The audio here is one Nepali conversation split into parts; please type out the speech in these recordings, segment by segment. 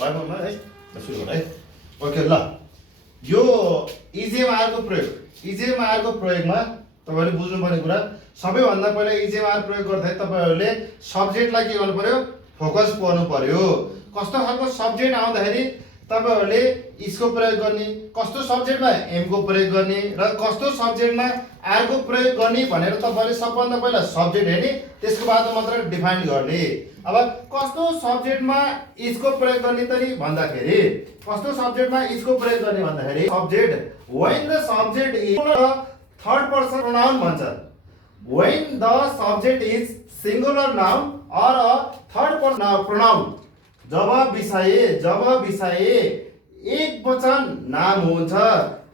भएमा है सुरु गर है। ओके ल यो इजेएमआरको प्रयोगमा तपाईहरुले बुझ्नुपर्ने कुरा सबैभन्दा पहिला इजेएमआर प्रयोग गर्दा तपाईहरुले सब्जेक्टलाई के गर्नु पर्यो फोकस गर्नु पर्यो। कस्तो खालको सब्जेक्ट आउँदाखेरि तपाईहरुले इसको प्रयोग गर्ने, कस्तो सब्जेक्टमा एम को प्रयोग गर्ने र कस्तो सब्जेक्टमा आर को प्रयोग गर्ने भनेर तपाईले सबभन्दा पहिला सब्जेक्ट हेर्ने, त्यसको बाद मात्र डिफाइन गर्ने। अब कस्तो सब्जेक्टमा इसको प्रयोग गर्ने त नि भन्दाखेरि कस्तो सब्जेक्टमा इसको प्रयोग गर्ने भन्दाखेरि subject when the subject is third person pronoun भन्छ। when the subject is singular noun or a third person pronoun, जब विषय एक वचन नाम हुन्छ,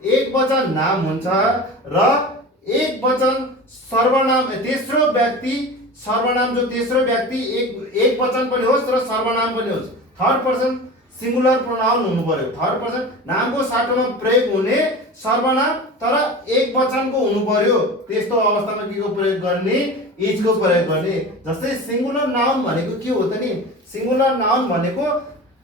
एक वचन नाम हुन्छ र एक वचन सर्वनाम तेस्रो व्यक्ति सर्वनाम जो तेस्रो व्यक्ति एक वचन पनि होस् र सर्वनाम पनि होस्, थर्ड पर्सन सिंगुलर प्रोनाउन हुनु पर्यो। थर्ड पर्सन नामको साटोमा प्रयोग हुने सर्वनाम तर एक वचनको हुनु पर्यो। त्यस्तो अवस्थामा के को प्रयोग गर्ने इज को प्रयोग गर्ने। जस्तै सिंगुलर नाउन भनेको के हो त नि, सिंगुलर नाउन भनेको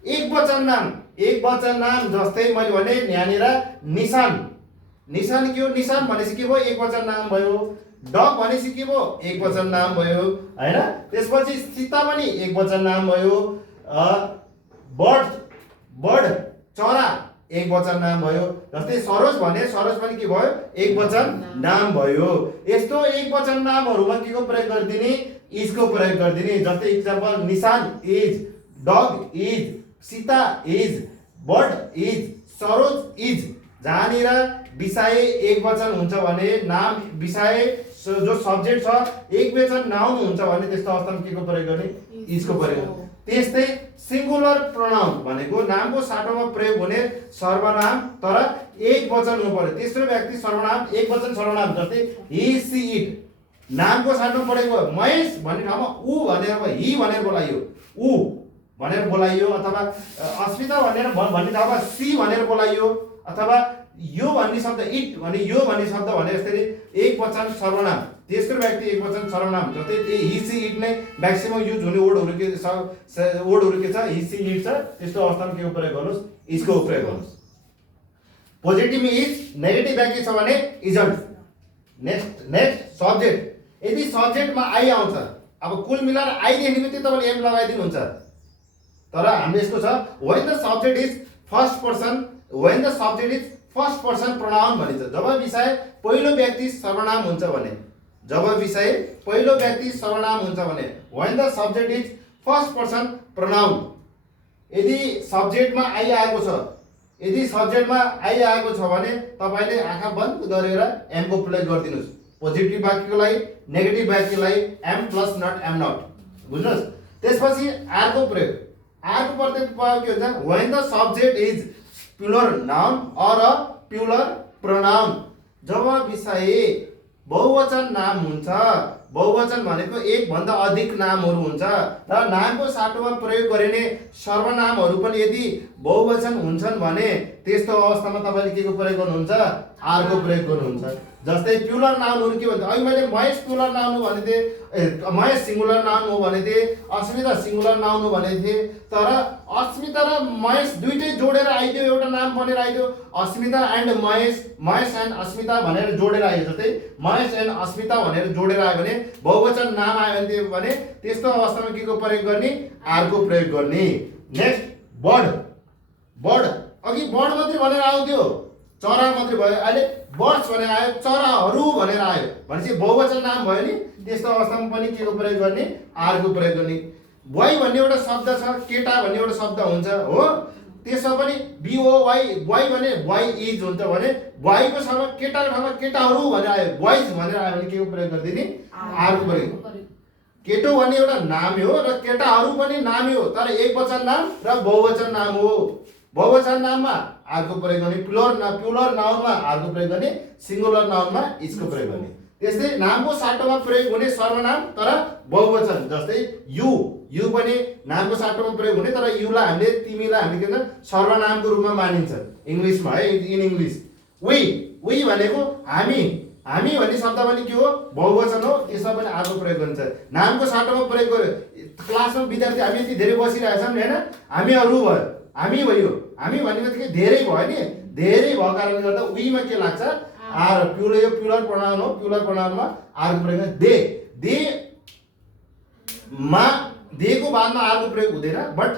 एक वचन नाम जस्तै मैले भने यहाँनिर निशान के हो, निशान भनेपछि के भयो एक वचन नाम भयो। डग भनेपछि के भयो एक वचन नाम भयो हैन। त्यसपछि सीता पनि एक वचन नाम भयो। बर्ड चरा एक वचन नाम भयो। जस्तै सरोज पनि के भयो एक वचन नाम भयो। यस्तो एक वचन नामहरुमा के को प्रयोग गर्दिने इज को प्रयोग गर्दिने। जस्तै example Nishan is, dog is, Sita is, bird is, Saroj is. जहाँनिर विषय एक वचन हुन्छ भने नाम विषय जो सब्जेक्ट छ एक वचन नाउन हुन्छ भने त्यस्तो अवस्थामा के को प्रयोग गर्ने इज को प्रयोग। त्यस्तै सिंगुलर प्रोनाउन भनेको नामको साटोमा प्रयोग हुने सर्वनाम तर एक वचन हुनु पर्यो। तेस्रो व्यक्ति सर्वनाम एक वचन सर्वनाम। जस्तै ही सी इट नामको साटोमा परेको महेश भन्ने ठाउँमा उ भनेर ही भनेर बोलाइयो, उ भनेर बोलाइयो, अथवा अस्मिता भन्ने ठाउँमा सी भनेर बोलाइयो, अथवा यो भन्ने शब्द इट भने यो भन्ने शब्द भने यसरी एक वचन सर्वनाम तेस्रो व्यक्ति एक वचन सर्वनाम। जस्तै ही सी इट नै म्याक्सिमम युज हुने वर्डहरु के छ ही सी इट छ। त्यस्तो अवस्थामा के को प्रयोग गर्नुस् इसको प्रयोग गर्नुस्। पोजिटिभ इज, नेगेटिभ वाक्य छ भने इजन्ट। Next subject. यदि सब्जेक्टमा आई आउँछ अब कुल मिलाएर आई लेख्ने बित्तिकै तपाईले एम लगाइदिनु हुन्छ। तर हाम्रो यसको छ when the subject is first person pronoun भनिन्छ। जब विषय पहिलो व्यक्ति सर्वनाम हुन्छ भने, जब विषय पहिलो व्यक्ति सर्वनाम हुन्छ भने when the subject is first person pronoun। यदि सब्जेक्टमा आई आएको छ भने तपाईले आँखा बन्द गरेर एम को प्रयोग गरिदिनुस्। पोजिटिभ वाक्यको लागि नेगेटिभ वाक्यको लागि am plus not am not बुझ्नुस्। त्यसपछि आर को प्रयोग। आर को प्रयोग के हुन्छ when the subject is plural noun or a plural pronoun। जब विषय बहुवचन नाम हुन्छ, बहुवचन भनेको एक भन्दा अधिक नामहरु हुन्छ र नामको साटोमा प्रयोग गरिने सर्वनामहरु पनि यदि बहुवचन हुन्छन् भने त्यस्तो अवस्थामा तपाईले के को प्रयोग गर्नुहुन्छ आर को प्रयोग गर्नुहुन्छ। जस्तै प्युलर नाउनहरु के भन्छ अहिले मैले महेश प्युलर नाउन हो भने थिए, महेश सिंगुलर नाउन हो भने थिए, अस्मिता सिंगुलर नाउन हो भने थिए। तर अस्मिता र महेश दुईटै जोडेर आइदियो, एउटा नाम बनेर आइदियो अस्मिता एन्ड महेश एन्ड अस्मिता भनेर जोडेर आयो। जस्तै महेश एन्ड अस्मिता भनेर जोडेर आयो भने बहुवचन नाम आयो भने त्यस्तो अवस्थामा के को प्रयोग गर्ने आर को प्रयोग गर्ने। Next bird. अघि बर्ड मात्रै भनेर आउँथ्यो, चरा मात्रै भयो, अहिले बर्ड्स भनेर आयो, चराहरू भनेर आयो भनेपछि बहुवचन नाम भयो नि। त्यस्तो अवस्थामा पनि के को प्रयोग गर्ने आर को प्रयोग गर्ने। बोय भन्ने एउटा शब्द छ, केटा भन्ने एउटा शब्द हुन्छ हो, त्यसमा पनि बीओवाई बोय भने बोय इज हुन्छ भने बोयको ठाउँमा केटाको ठाउँमा केटाहरू भनेर आयो, बोयज भनेर आयो भने के को प्रयोग गरिदिने आर को प्रयोग। केटो भन्ने एउटा नाम हो र केटाहरू पनि नाम हो तर एक वचन नाम र बहुवचन नाम हो। बहुवचन नाममा आर को प्रयोग गर्ने, प्युलर नाउनमा आर को प्रयोग गर्ने, सिंगुलर नाउनमा इज को प्रयोग गर्ने। त्यस्तै नामको साटोमा प्रयोग हुने सर्वनाम तर बहुवचन। जस्तै यु पनि नामको साटोमा प्रयोग हुने तर युलाई हामीले तिमीलाई हामीले के भन्छ सर्वनामको रूपमा मानिन्छ इङ्ग्लिशमा है। इन इङ्ग्लिश वी भनेको हामी भन्ने शब्द पनि के हो बहुवचन हो, त्यसमा पनि आर को प्रयोग गरिन्छ। नामको साटोमा प्रयोग गर्यो क्लासमा विद्यार्थी हामी यति धेरै बसिरहेका छौँ हैन, हामीहरू भयो हामी भयो, हामी भन्ने बित्तिकै धेरै भयो नि, धेरै भएको कारणले गर्दा उहीमा के लाग्छ आर। प्युलर, यो प्युलर प्रोनाउन हो, प्युलर प्रोनाउनमा आरको प्रयोग दे। दे मा देको बादमा आरको प्रयोग हुँदैन, बट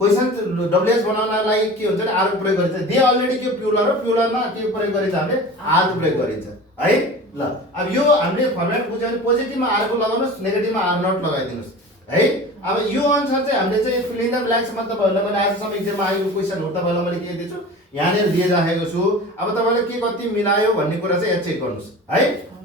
क्वेसन डब्ल्युएस बनाउनलाई के हुन्छ भने आरको प्रयोग गरिन्छ। दे अलरेडी के प्युलर हो, प्युलरमा के प्रयोग गरिन्छ हामीले आरको प्रयोग गरिन्छ है। ल अब यो हामीले फर्मेट बुझ्यो भने पोजिटिभमा आरको लगाउनुहोस्, नेगेटिभमा आर नट लगाइदिनुहोस् है। अब यो अनुसार चाहिँ हामीले चाहिँ फिल इन द ब्ल्याङ्क्समा तपाईँहरूलाई मैले आजसम्म एक्जाममा आएको क्वेसनहरू तपाईँलाई मैले के दिन्छु यहाँनिर दिइराखेको छु। अब तपाईँले के कति मिलायो भन्ने कुरा चाहिँ यहाँ चेक गर्नुहोस् है।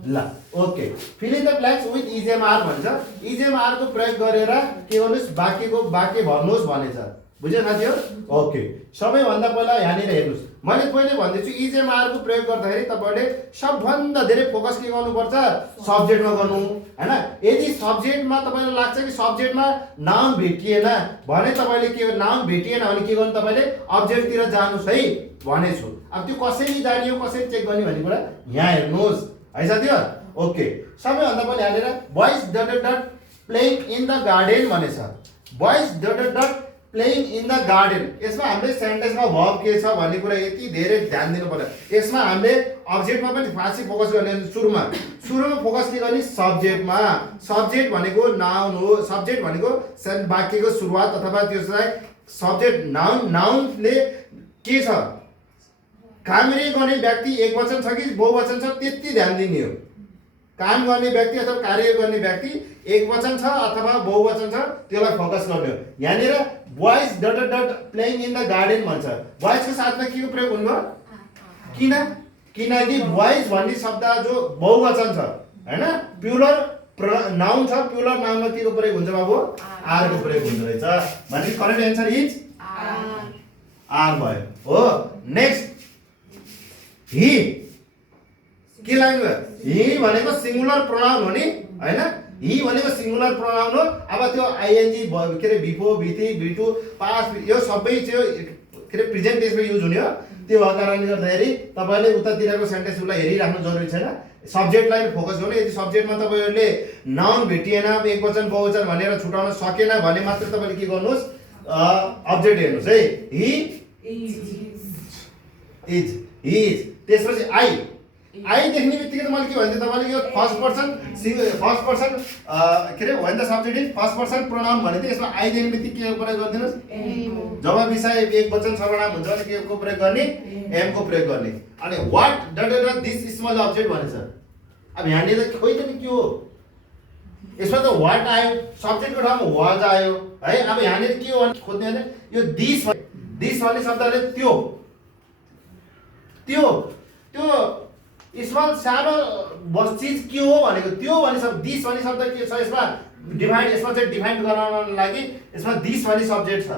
ल okay, fill in the blanks with इजेएमआर भन्छ। इजेएमआर को प्रयोग गरेर के गर्नुहोस् वाक्यको वाक्य भर्नुहोस् भनेछ। बुझ्यो साथीहरु? ओके, सबैभन्दा पहिला यहाँनिर हेर्नुहोस्, मैले पहिले भन्दैछु इजेएमआर को प्रयोग गर्दाखेरि तपाईले सबभन्दा धेरै फोकस के गर्नुपर्छ सब्जेक्टमा गर्नु हैन। यदि सब्जेक्टमा तपाईलाई लाग्छ कि सब्जेक्टमा नाउन भेटिएन भने तपाईले के नाउन भेटिएन भने के गर्नु तपाईले अब्जेक्टतिर जानुस् है भनेछु। अब त्यो कसरी जानियो कसरी चेक गर्ने भन्ने कुरा यहाँ हेर्नुहोस् है साथीहरु। ओके, सबैभन्दा पहिला यहाँनिर boys dot dot playing in the garden भनेछ। Boys dot dot playing in the garden, यसमा हामीले सेन्टेन्समा भर्ब के छ भन्ने कुरा यति धेरै ध्यान दिनु पर्यो। यसमा हामीले अब्जेक्टमा पनि फासी फोकस गर्ने। सुरुमा फोकस के गर्ने सब्जेक्टमा। सब्जेक्ट भनेको नाउन हो, सब्जेक्ट भनेको वाक्यको सुरुवात अथवा त्यसलाई सब्जेक्ट नाउनले के छ कार्य गर्ने व्यक्ति एकवचन छ कि बहुवचन छ त्यति ध्यान दिने हो। काम गर्ने व्यक्ति अथवा कार्य गर्ने व्यक्ति एकवचन छ अथवा बहुवचन छ त्यसलाई फोकस गर्ने हो। यहाँनिर boys dot dot playing in the garden भन्छ। बोइज को साथमा के को प्रयोग हुनुभयो किनकि बोइज भन्ने शब्द जो बहुवचन छ हैन, प्युलर नाउन छ, प्युलर नाउनमा के को प्रयोग हुन्छ बाबु आर को प्रयोग हुँदो रहेछ। भने करेक्ट आन्सर इज आर भयो हो। नेक्स्ट ही के लाग्यो, ही भनेको सिंगुलर प्रोनाउन हो नि हैन। ही भनेको सिंगुलर प्रोनाउन हो। अब त्यो आइएनजी के रे बिफोर बिथि बिटु पास्ट यो सबै चाहिँ के रे प्रेजेन्ट टेन्समा युज हुने हो। त्यो भएको कारणले गर्दाखेरि तपाईले उतातिरको सेन्टेन्सलाई हेरिराख्नु जरुरी छैन, सब्जेक्टलाई फोकस गर्नु। यदि सब्जेक्टमा तपाईहरुले नाउन भेटिएन एकवचन बहुवचन भनेर छुटाउन सकेन भने मात्र तपाईले के गर्नुस् अब्जेक्ट हेर्नुस् है। ही इज त्यसपछि आई देख्ने बित्तिकै त मैले के भन्थे तपाईले यो फर्स्ट पर्सन के रे when the subject is first person pronoun भने त यसमा आई देख्ने बित्तिकै के प्रयोग गर्दिनुस् जब विषय एकवचन सर्वनाम हुन्छ भने के को प्रयोग गर्ने एम को प्रयोग गर्ने। अनि what dot this small object भनेछ। अब यहाँनिर त खोइ त के हो यसमा त व्हाट आयो, सब्जेक्टको ठाउँमा वाज आयो है। अब यहाँनिर के हो भने खोज्ने भने यो दिस भन्ने शब्दले त्यो स्मल सानो चिज के हो भनेको त्यो भन्ने शब्द दिस भन्ने शब्द के छ यसमा यसमा चाहिँ डिफाइन गराउनको लागि यसमा दिस भन्ने सब्जेक्ट छ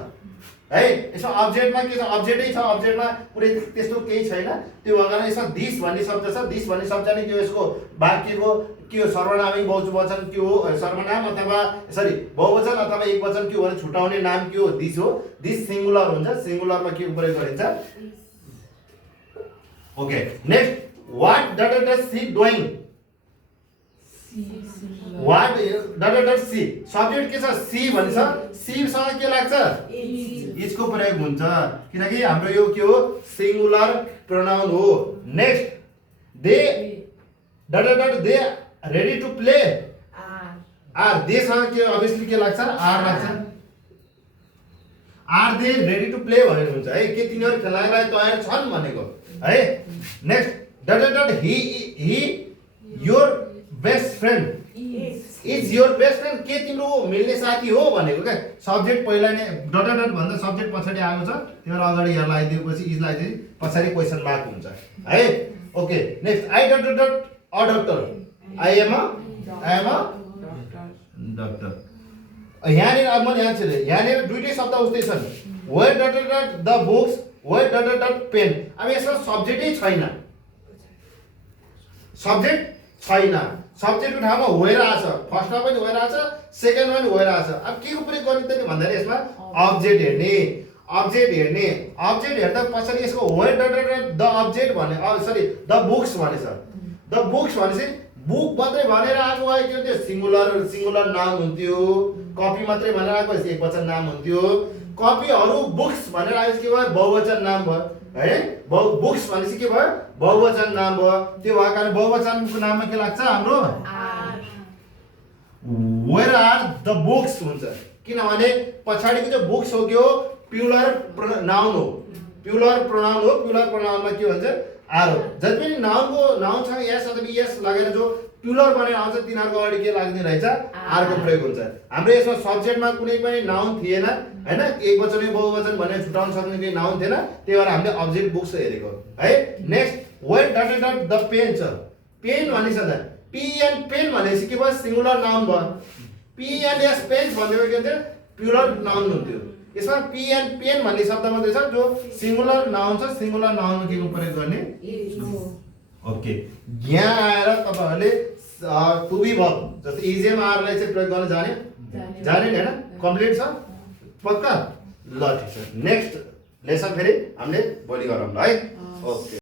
है। यसमा अब्जेक्टमा के छ अब्जेक्टै छ, अब्जेक्टमा पुरै त्यस्तो केही छैन। त्यो भएर यसमा दिस भन्ने शब्द छ। दिस भन्ने शब्द नै के हो यसको वाक्यको के हो सर्वनामी बहुवचन के हो, सर्वनाम अथवा सरी बहुवचन अथवा एकवचन के हो भने छुटाउने नाम के हो दिस हो। दिस सिंगुलर हुन्छ, सिंगुलरमा के प्रयोग गरिन्छ। Okay, next what dot she doing. What dot she subject के छ सी भन्छ, सी सँग के लाग्छ इज को प्रयोग हुन्छ किनकि हाम्रो यो के हो सिंगुलर प्रोनाउन हो। Next they dot they ready to play are they सँग के अभियसली के लाग्छ आर लाग्छ। Are they ready to play भनेर हुन्छ है, के तिनीहरु खेल्नका लागि तयार छन् भनेको है। Next dot Hee your best friend is your best friend, के तिम्रो मिल्ने साथी हो भनेको क्या। सब्जेक्ट पहिला नै डट भन्दा सब्जेक्ट पछाडि आएको छ, त्यो अगाडि यहाँ लगाइदिएपछि इज लगाइदिए पछाडि क्वेसन मार्क हुन्छ है। Okay, next I dot a doctor, I am a doctor. यहाँनिर अब म यहाँनिर दुईटै शब्द उस्तै छन्, where dot the books, where dot pen. अब यसमा सब्जेक्टै छैन, सब्जेक्टको ठाउँमा वेयर आछ, फर्स्टमा पनि वेयर आछ, सेकेन्डमा पनि वेयर आछ। अब के को प्रयोग गर्ने त भन्दाखेरि यसमा अब्जेक्ट हेर्ने, अब्जेक्ट हेर्दा पछाडि यसको वेयर डट द अब्जेक्ट भन्ने सरी द बुक्स भनेछ। द बुक्स भनेपछि बुक मात्रै भनेर आएको भए के हुन्थ्यो सिंगुलर नाउन हुन्थ्यो, कपी मात्रै भनेर आएको भए एकवचन नाम हुन्थ्यो, कपीहरू बुक्स भनेर आएपछि के भयो बहुवचन नाम भयो है बुक्स भनेपछि के भयो बहुवचन नाम भयो त्यो भएको कारण बहुवचनको नाममा के लाग्छ हाम्रो वेयर आर द बुक्स हुन्छ किनभने पछाडिको जो बुक्स हो त्यो प्युलर नाउन हो प्युलर प्रोनाउनमा के भन्छ आर हो जति पनि नाउनसँग एस अथवा एस लगेर जो प्युलर बनेर आउँछ तिनीहरूको अगाडि के लाग्ने रहेछ आरको प्रयोग हुन्छ हाम्रो यसमा सब्जेक्टमा कुनै पनि नाउन थिएन हैन एक वचन बहुवचन भनेर छुटाउन सक्ने कुनै नाउन थिएन त्यही भएर हामीले अब्जेक्ट बुक्स हेरेको है next where dot the pen छ पेन भनिसक्दा पीएन पेन भनेपछि के भयो सिंगुलर नाउन भयो पीएनएस पेन्स भनेको के हुन्छ प्युलर नाउन हुन्थ्यो यसमा पीएन पेन भन्ने शब्द मात्रै छ जो सिंगुलर नाउन छ सिंगुलर नाउनमा के प्रयोग गर्ने ओके यहाँ आएर तपाईहरुले टु बी वर्ब जस्तै इजेम आरलाई चाहिँ प्रयोग गर्न जाने नि हैन कम्प्लिट छ पक्का ल ठीक छ नेक्स्ट लेसन फेरि हामीले भोलि गरौँ है ओके